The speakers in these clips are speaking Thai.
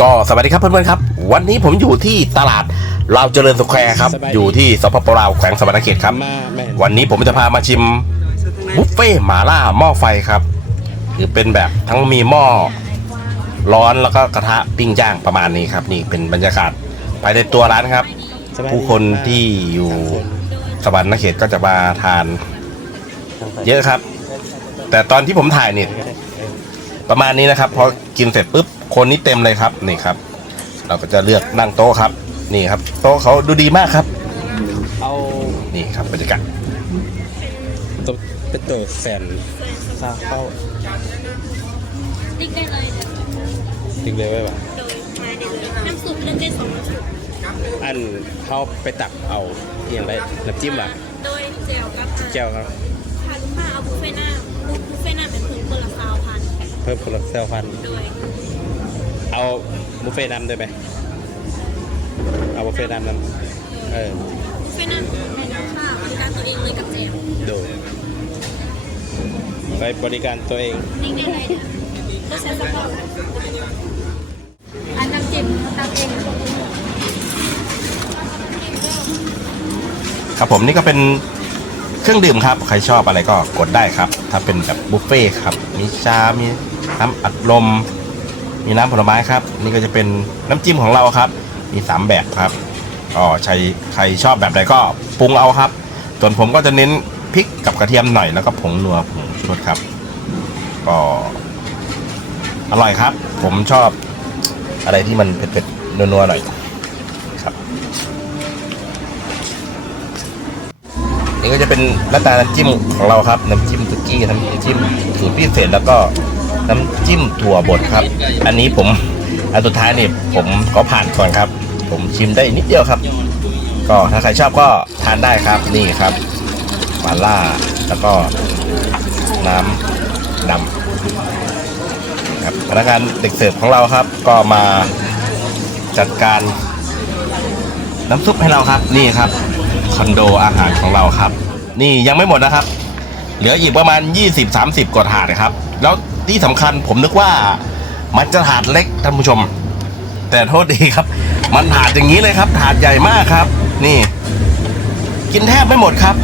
ก็สวัสดีครับเพื่อนๆครับ วันนี้ผมอยู่ที่ตลาดลาวเจริญสแควร์ครับสบายดีอยู่ที่สปปลาวแขวงสวรรณเขตครับมาแม่นวันนี้ผมจะพามาชิมบุฟเฟ่ต์หม่าล่าหม้อไฟครับคือเป็นแบบทั้งมีหม้อร้อนแล้วก็กระทะปิ้งย่างประมาณนี้ครับ นี่เป็นบรรยากาศภายในตัวร้านครับสบายดีผู้คนที่อยู่สวรรณเขตก็จะมาทาน เยอะครับ แต่ตอนที่ผมถ่ายเนี่ย ประมาณนี้นะครับพอกินเสร็จปุ๊บคนนี้เต็มเลยครับนี่ครับ เราก็จะเลือกนั่งโต๊ะครับ นี่ครับ โต๊ะเขาดูดีมากครับ เอานี่ครับบรรยากาศตัวเป็นตัวแฟนซาเข้าติ๊กได้เลยเดี๋ยวติ๊กเลยไว้ป่ะโดยมาได้เลยน้ำซุปเลือกได้สองน้ำซุปอันเขาไปตักเอาอหย่างไรน้ำจิ้มอะโดยเจลกับแก้วครับ เพิ่มคนละเซลฟันโดยเอาบุฟเฟ่ต์น้ำด้วยไหมเอาบุฟเฟ่ต์น้ำน้ำเออบุฟเฟ่ต์หน้าในราคาบริการตัวเองเลยกับเจลโดยไปบริการตัวเองติ๊กได้เลยเดี๋ยวก็ใช้สปอร์ตอันน้ำจิ้มตักเองครับผมนี่ก็เป็นเครื่องดื่มครับ ใครชอบอะไรก็กดได้ครับ ถ้าเป็นแบบบุฟเฟ่ต์ครับ มีชา มี น้ำอัดลม มีน้ำผลไม้ครับ นี่ก็จะเป็นน้ำจิ้มของเราครับ มีสามแบบครับก็ใช้ใครชอบแบบใดก็ปรุงเอาครับ ส่วนผมก็จะเน้นพริกกับกระเทียมหน่อยแล้วก็ผงนัวผงชูรสครับ ก็อร่อยครับ ผมชอบอะไรที่มันเผ็ดๆนัวๆหน่อยครับ นี่ก็จะเป็นหน้าตาน้ำจิ้มของเราครับน้ำจิ้มตุกี้น้ำจิ้มสูตรพิเศษแล้วก็ น้ำจิ้มถั่วบดครับ อันนี้ผมอันสุดท้ายนี่ผมก็ผ่านก่อนครับ ผมชิมได้นิดเดียวครับ ก็ถ้าใครชอบก็ทานได้ครับนี่ครับมาล่าแล้วก็น้ำดำครับพนักงานเด็กเสิร์ฟของเราครับ ก็มาจัดการน้ำซุปให้เราครับ นี่ครับคอนโดอาหารของเราครับ นี่ยังไม่หมดนะครับ เหลืออีกประมาณ 20-30กว่าถาดนะครับ แล้ว ที่สำคัญผมนึกว่ามันจะถาดเล็กท่านผู้ชม แต่โทษดีครับ มันถาดอย่างนี้เลยครับ ถาดใหญ่มากครับ นี่ กินแทบไม่หมดครับ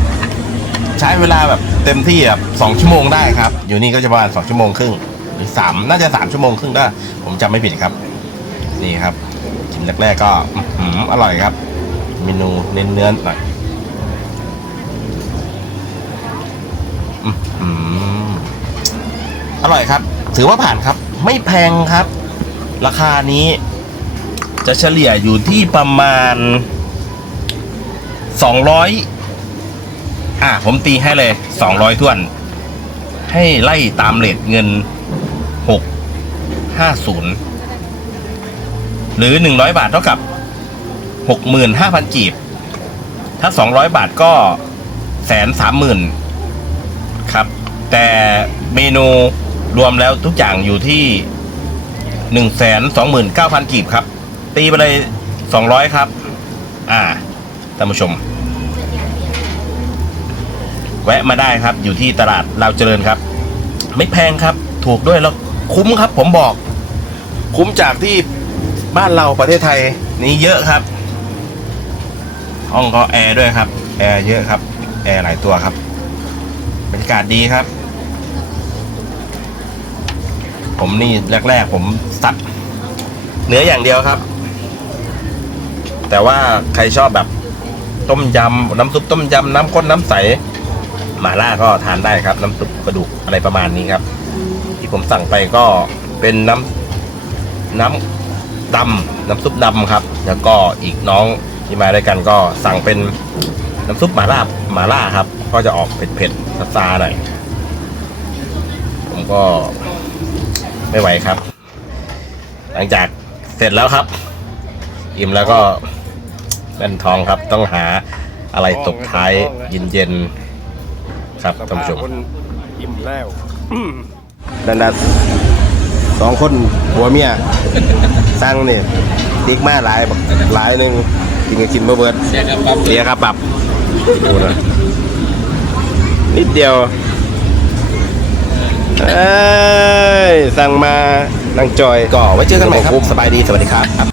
ใช้เวลาแบบเต็มที่แบบสองชั่วโมงได้ครับ อยู่นี่ก็จะประมาณสองชั่วโมงครึ่งหรือสามน่าจะสามชั่วโมงครึ่งได้ผมจำไม่ผิดครับ นี่ครับกินแรกๆก็อื้อร่อยครับ เมนูเน้นเนื้อหน่อย อื้อหื อร่อยครับ ถือว่าผ่านครับ ไม่แพงครับ ราคานี้ จะเฉลี่ยอยู่ที่ประมาณ 200 อะ ผมตีให้เลย 200ท้วน ให้ไล่ตามเลทเงิน 650 หรือ 100 บาทเท่ากับ 65,000 กีบ ถ้า 200 บาทก็แสนสามหมื่นครับ แต่เมนู รวมแล้วทุกอย่างอยู่ที่1นึ่งแสนสองหมื่นเก้าพันกีบครับ ตีไปเลย200ครับ อ่าท่านผู้ชม แวะมาได้ครับ อยู่ที่ตลาดลาวเจริญครับ ไม่แพงครับ ถูกด้วยแล้วคุ้มครับ ผมบอก คุ้มจากที่บ้านเราประเทศไทยนี่เยอะครับ ห้องก็แอร์ด้วยครับ แอร์เยอะครับ แอร์หลายตัวครับบรรยากาศดีครับ ผมนี่แรก ๆ ผมสัตว์เนื้ออย่างเดียวครับ แต่ว่าใครชอบแบบต้มยำน้ำซุปต้มยำน้ำข้นน้ำใสหมาล่าก็ทานได้ครับ น้ำซุปกระดูกอะไรประมาณนี้ครับ ที่ผมสั่งไปก็เป็นน้ำน้ำดำน้ำซุปดำครับ แล้วก็อีกน้องที่มาด้วยกันก็สั่งเป็นน้ำซุปหมาล่าหมาล่าครับ ก็จะออกเผ็ดๆซาๆหน่อยผมก็ ไม่ไหวครับ หลังจากเสร็จแล้วครับ อิ่มแล้วก็เป็นทองครับต้องหาอะไรตบท้ายเย็นๆครับท่านผู้ชมอิ่มแล้วนั่นนะสองคนหัวเมียสร้างนี่ติ๊กมาหลายบักหลายหนึ่งกินกับกินเบอร์เบิร์ดเสียครับปั๊บเสียครับปรับดูนะนิดเดียว เอ้ยสั่งมานั่งจอยก็ไว้เจอกันใหม่ครับสบายดีสวัสดีครับ